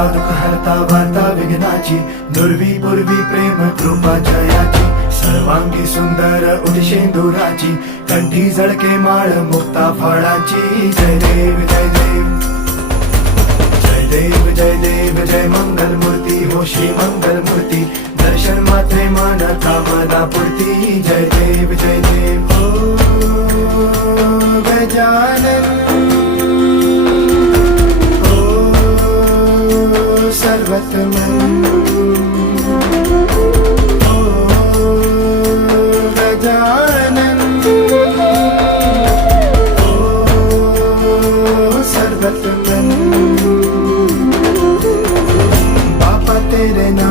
हरता दुःख हरता वार्ता विघ्नाची, दुर्वी पूर्वी प्रेम कृपा जयाची, सर्वांगी सुंदर उदिशेंदुराची, कंठी झळके माळ मुक्ता फळाची. जय देव जय देव जय देव जय देव जय मंगल मूर्ती हो श्री मंगल मूर्ती, दर्शन मात्रे मन कामना पूर्ती. जय देव जय देव हो गजानन हो सर्वतमन हो गजानन हो सर्वतमन. बापा तेरे नाम